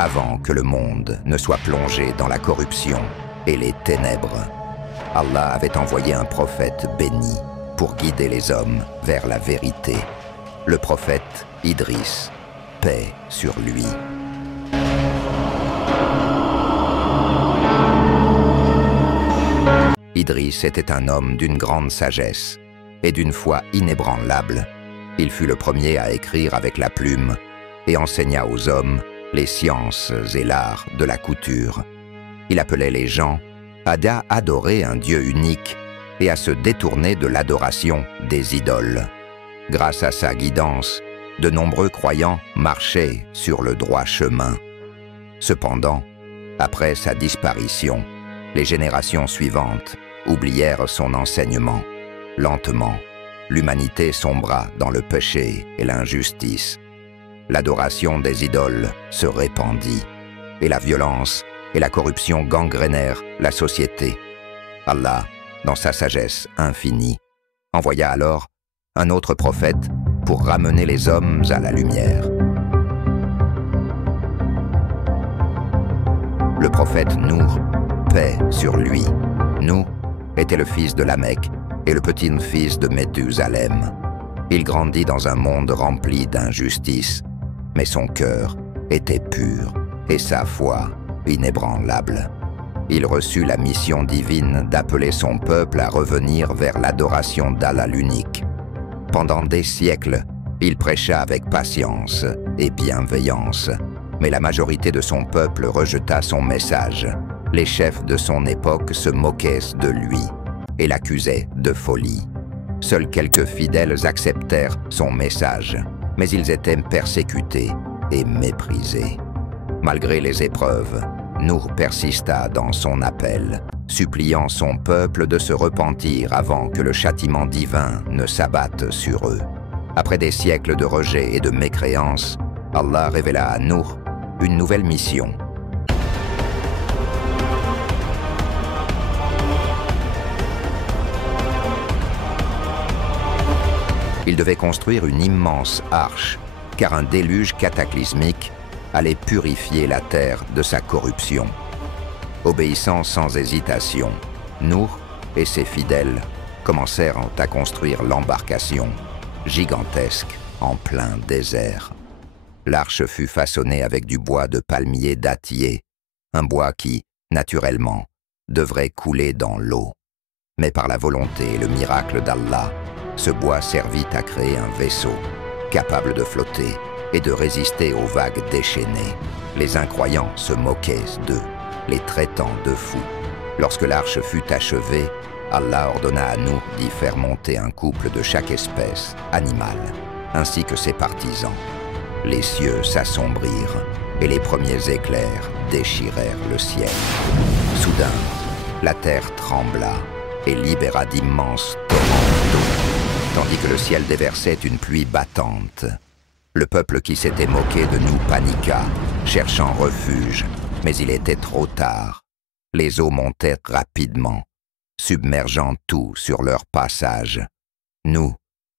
avant que le monde ne soit plongé dans la corruption et les ténèbres. Allah avait envoyé un prophète béni pour guider les hommes vers la vérité. Le prophète Idriss, paix sur lui. Idriss était un homme d'une grande sagesse et d'une foi inébranlable. Il fut le premier à écrire avec la plume et enseigna aux hommes les sciences et l'art de la couture. Il appelait les gens à adorer un Dieu unique et à se détourner de l'adoration des idoles. Grâce à sa guidance, de nombreux croyants marchaient sur le droit chemin. Cependant, après sa disparition, les générations suivantes oublièrent son enseignement. Lentement, l'humanité sombra dans le péché et l'injustice. L'adoration des idoles se répandit, et la violence et la corruption gangrénèrent la société. Allah, dans sa sagesse infinie, envoya alors un autre prophète pour ramener les hommes à la lumière. Le prophète Nour, paix sur lui. Nour était le fils de Lamech et le petit-fils de Méthusalem. Il grandit dans un monde rempli d'injustice, mais son cœur était pur et sa foi inébranlable. Il reçut la mission divine d'appeler son peuple à revenir vers l'adoration d'Allah l'unique. Pendant des siècles, il prêcha avec patience et bienveillance, mais la majorité de son peuple rejeta son message. Les chefs de son époque se moquaient de lui et l'accusaient de folie. Seuls quelques fidèles acceptèrent son message, mais ils étaient persécutés et méprisés. Malgré les épreuves, Nour persista dans son appel, suppliant son peuple de se repentir avant que le châtiment divin ne s'abatte sur eux. Après des siècles de rejet et de mécréance, Allah révéla à Nour une nouvelle mission. Il devait construire une immense arche, car un déluge cataclysmique allait purifier la terre de sa corruption. Obéissant sans hésitation, Nour et ses fidèles commencèrent à construire l'embarcation, gigantesque en plein désert. L'arche fut façonnée avec du bois de palmier dattier, un bois qui, naturellement, devrait couler dans l'eau. Mais par la volonté et le miracle d'Allah, ce bois servit à créer un vaisseau, capable de flotter et de résister aux vagues déchaînées. Les incroyants se moquaient d'eux, les traitant de fous. Lorsque l'arche fut achevée, Allah ordonna à Nour d'y faire monter un couple de chaque espèce animale, ainsi que ses partisans. Les cieux s'assombrirent et les premiers éclairs déchirèrent le ciel. Soudain, la terre trembla et libéra d'immenses torrents d'eau, tandis que le ciel déversait une pluie battante. Le peuple qui s'était moqué de nous paniqua, cherchant refuge, mais il était trop tard. Les eaux montaient rapidement, submergeant tout sur leur passage. Nous,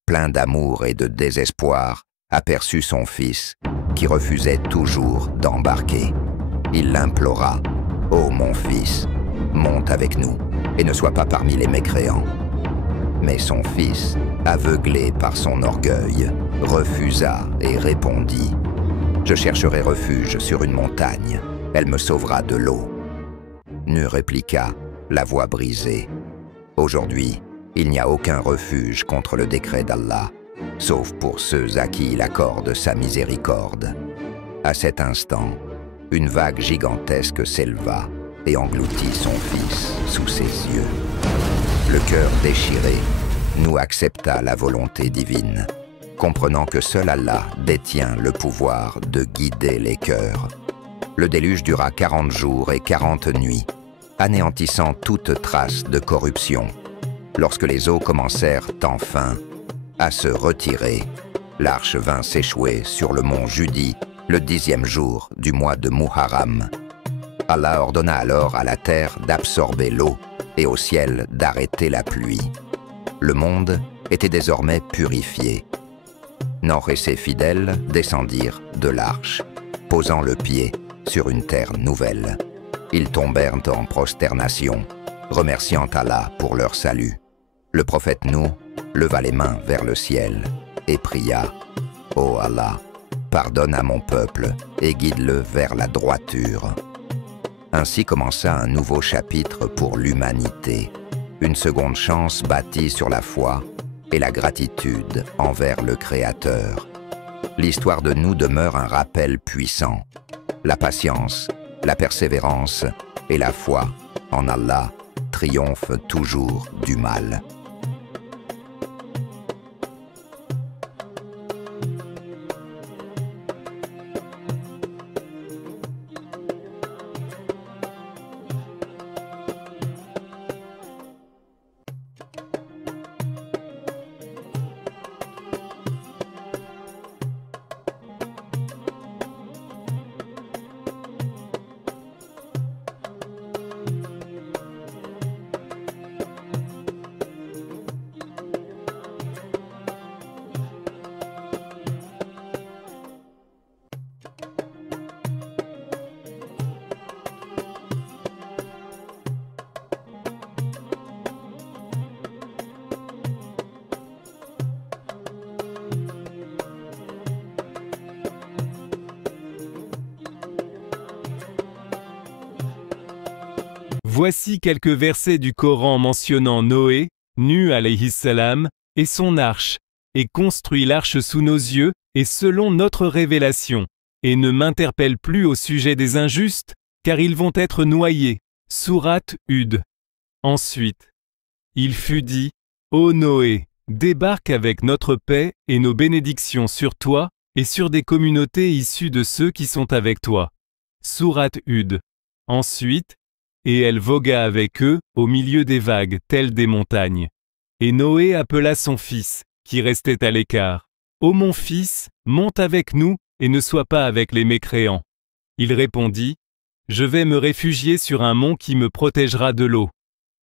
pleins d'amour et de désespoir, aperçut son fils, qui refusait toujours d'embarquer. Il l'implora, « Ô mon fils, monte avec nous et ne sois pas parmi les mécréants. » Mais son fils, aveuglé par son orgueil, refusa et répondit, « Je chercherai refuge sur une montagne, elle me sauvera de l'eau. » Nour répliqua, la voix brisée, « Aujourd'hui, il n'y a aucun refuge contre le décret d'Allah, sauf pour ceux à qui il accorde sa miséricorde. » À cet instant, une vague gigantesque s'éleva et engloutit son fils sous ses yeux. Le cœur déchiré, Nour accepta la volonté divine, comprenant que seul Allah détient le pouvoir de guider les cœurs. Le déluge dura 40 jours et 40 nuits, anéantissant toute trace de corruption. Lorsque les eaux commencèrent enfin à se retirer, l'arche vint s'échouer sur le mont Judi le 10e jour du mois de Muharram. Allah ordonna alors à la terre d'absorber l'eau et au ciel d'arrêter la pluie. Le monde était désormais purifié. Nour et ses fidèles descendirent de l'arche, posant le pied sur une terre nouvelle. Ils tombèrent en prosternation, remerciant Allah pour leur salut. Le prophète Nouh leva les mains vers le ciel et pria « Ô Allah, pardonne à mon peuple et guide-le vers la droiture. » Ainsi commença un nouveau chapitre pour l'humanité, une seconde chance bâtie sur la foi et la gratitude envers le Créateur. L'histoire de Nouh demeure un rappel puissant. La patience, la persévérance et la foi en Allah triomphent toujours du mal. Voici quelques versets du Coran mentionnant Noé, Nuh alayhi salam, et son arche, et construit l'arche sous nos yeux, et selon notre révélation, et ne m'interpelle plus au sujet des injustes, car ils vont être noyés. Sourate Hud. Ensuite, il fut dit, ô Noé, débarque avec notre paix et nos bénédictions sur toi, et sur des communautés issues de ceux qui sont avec toi. Sourate Hud. Ensuite, et elle vogua avec eux, au milieu des vagues, telles des montagnes. Et Noé appela son fils, qui restait à l'écart. « Ô mon fils, monte avec nous, et ne sois pas avec les mécréants. » Il répondit, « Je vais me réfugier sur un mont qui me protégera de l'eau. »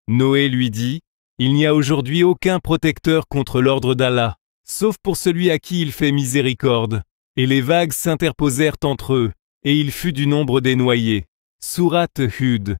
Noé lui dit, « Il n'y a aujourd'hui aucun protecteur contre l'ordre d'Allah, sauf pour celui à qui il fait miséricorde. » Et les vagues s'interposèrent entre eux, et il fut du nombre des noyés. Sourate Hud.